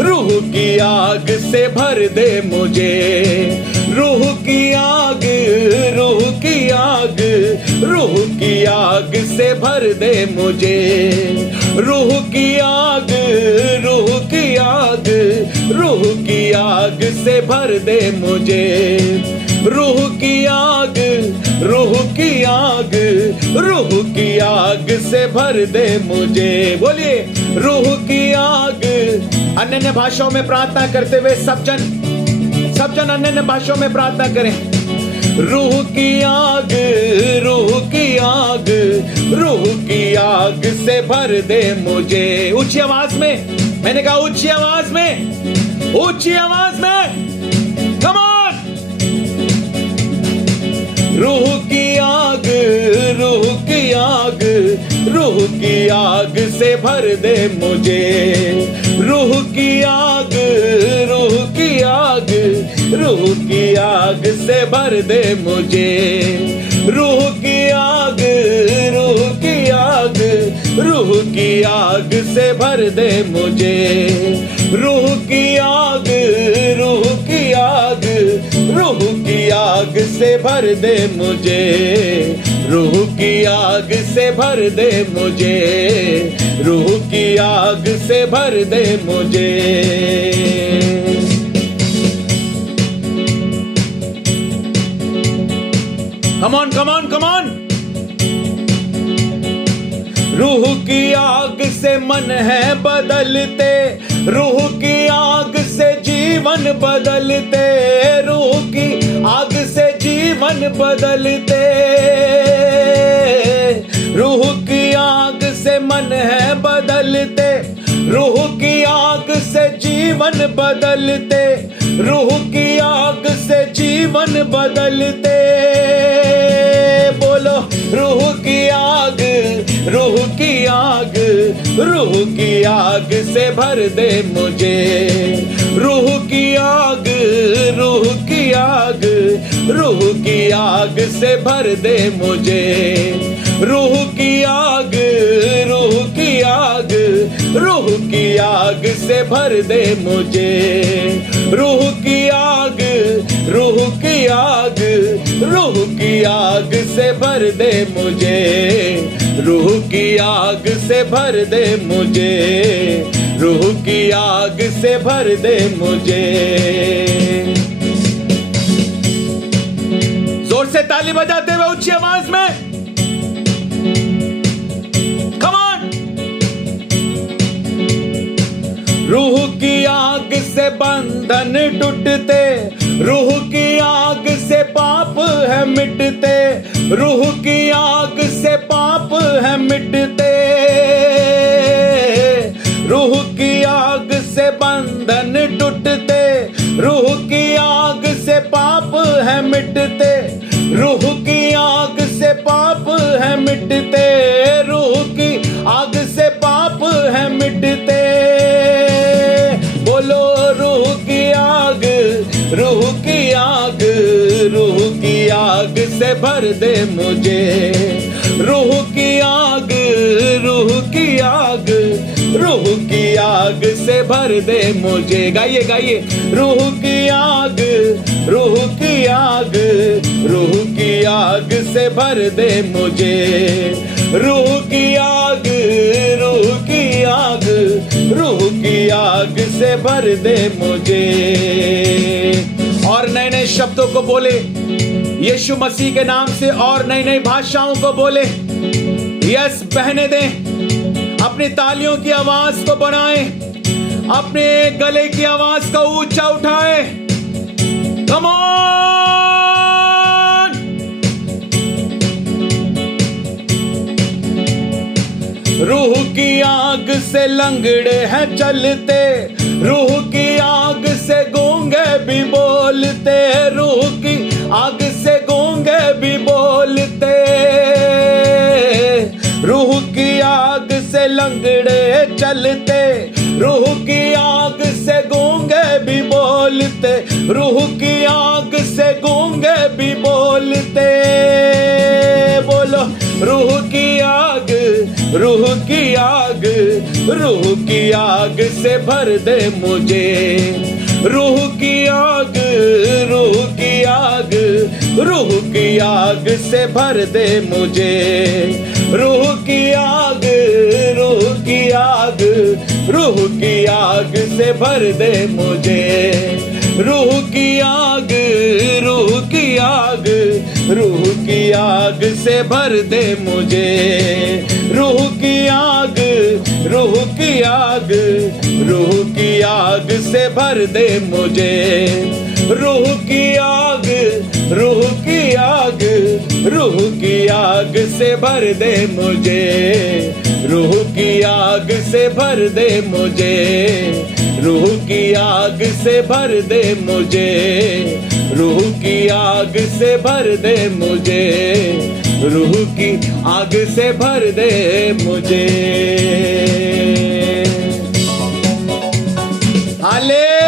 रूह की आग से भर दे मुझे, रूह की आग, रूह की आग, रूह की आग से भर दे मुझे, रूह की आग, रूह की आग, रूह की आग से भर दे मुझे, रूह की आग, रूह की आग, रूह की आग से भर दे मुझे। बोलिए रूह की आग। अन्य भाषाओं में प्रार्थना करते हुए सब जन अन्य भाषाओं में प्रार्थना करें। रूह की आग, रूह की आग, रूह की आग से भर दे मुझे। ऊंची आवाज में, मैंने कहा ऊंची आवाज में, ऊंची आवाज में, कम ऑन। रूह की आग, रूह की आग, रूह की आग से भर दे मुझे, रूह की आग, रूह की आग, रूह की आग से भर दे मुझे, रूह की आग, रूह की आग, रूह की आग से भर दे मुझे, रूह की आग, रूह की आग, रूह की आग से भर दे मुझे, रूह की आग से भर दे मुझे, रूह की आग से भर दे मुझे। Come on, come on, come on. रूह की आग से मन है बदलते, रूह की आग से जीवन बदलते, रूह की आग से जीवन बदलते, रूह की आग से मन है बदलते, रूह की आग से जीवन बदलते, रूह की आग से जीवन बदलते। बोलो रूह की आग, रूह की आग, रूह की आग से भर दे मुझे, रूह की आग, रूह की आग, रूह की आग से भर दे मुझे, रूह की आग, रूह की आग, रूह की आग से भर दे मुझे, रूह की आग, रूह की आग, रूह की आग से भर दे मुझे, रूह की आग से भर दे मुझे, रूह की आग से भर दे मुझे। जोर से ताली बजाते हुए ऊंची आवाज में, कम ऑन। रूह की आग से बंधन टूटते, रूह की आग से पाप है मिटते, रूह की आग से पाप है मिटते, रूह की आग से बंधन टूटते, रूह की आग से पाप है मिटते, रूह की आग से पाप है मिटते, रूह की आग से पाप है मिटते। बोलो रूह की आग, रूह की आग, रूह की आग से भर दे मुझे, रूह की आग, रूह की आग, रूह की आग से भर दे मुझे। गाइए गाइए, रूह की आग, रूह की आग, रूह की आग से भर दे मुझे, रूह की आग, रूह की आग, रूह की आग से भर दे मुझे। और नए नए शब्दों को बोले यीशु मसीह के नाम से, और नई नई भाषाओं को बोले। यस, बहने दें, अपनी तालियों की आवाज को बढ़ाएं, अपने गले की आवाज को ऊंचा उठाएं। Come on. रूह की आग से लंगड़े हैं चलते, रूह की आग से गूंगे भी बोलते, रूह की आग से गूंगे भी बोलते, रूह की आग से लंगड़े चलते, रूह की आग से गूंगे भी बोलते, रूह की आग से गूंगे भी बोलते। बोलो रूह की आग, रूह की आग, रूह की आग से भर दे मुझे। रूह की आग, रूह की आग, रूह की आग से भर दे मुझे। रूह की आग, रूह की आग, रूह की आग से भर दे मुझे। रूह की आग, रूह की आग, रूह की आग से भर दे मुझे। रूह की आग, रूह की आग, रूह की आग से भर दे मुझे। रूह की आग, रूह की आग, रूह की आग से भर दे मुझे। रूह की आग से भर दे मुझे। रूह की आग से भर दे मुझे। रूह की आग से भर दे मुझे। रूह की आग से भर दे मुझे। हाले